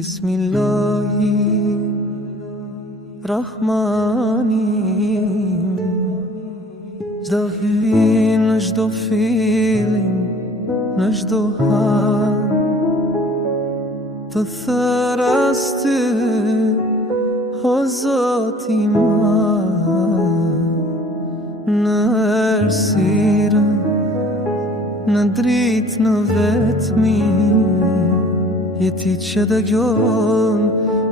Bismillahirrahmanim. Çdo hyrin, në çdo fillim, në çdo hal, të thëras ty, o Zoti i madh, në errësirë, në dritë, në vetmi, je ti që dëgjon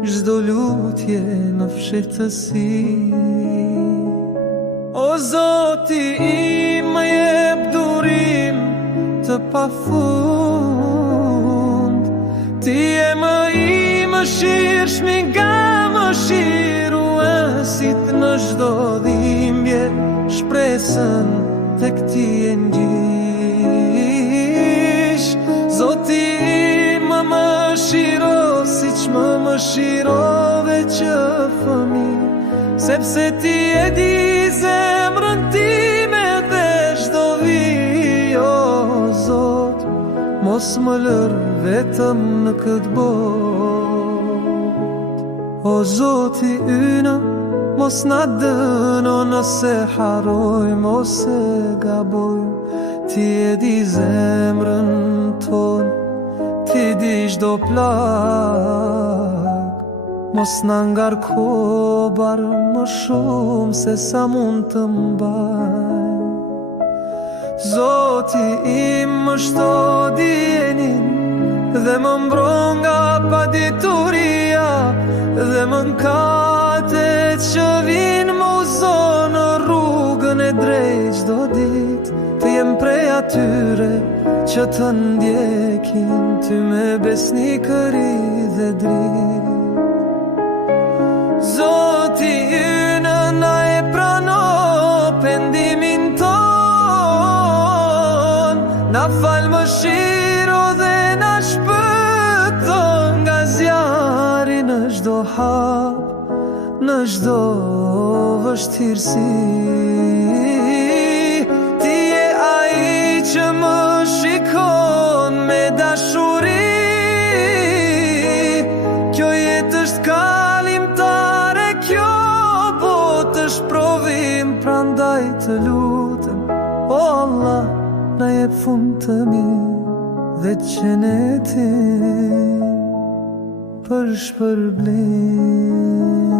çdo lutje në fshehtësi. O Zoti im, më jep durim të pafund. Ti je më i mëshirshmi nga mëshiruesit, në çdo dhimbje shpresën tek ti e ngjish. Zoti im, më mëshiro siç më mëshirove që fëmijë, sepse ti e di zemrën time dhe çdo vi. O Zot, mos më lër vetëm në këtë botë. O Zoti ynë, mos na dëno nëse harrojmë ose gabojmë. Ti e di zemrën tonë, ti di çdo plagë. Mos na ngarko barë më shumë se sa mund të mbaj. Zoti im, më shto dijenin dhe më mbron nga padituria dhe mëkatet që vinë më uzon në rrugën e drejtë çdo ditë. Të jem prej atyre që të ndjekin ty me besnikëri dhe dritë. Zoti ynë, na e prano pendimin ton, na fal mëshiro dhe na shpëton nga zjarri në çdo hap, në çdo vështirësi. Ti je ai që më shikon me dashuri. Kjo jetë është kalimtare, kjo botë është provim, prandaj të lutem, o Allah, na jep fund të mirë dhe xhenetin për shpërblim.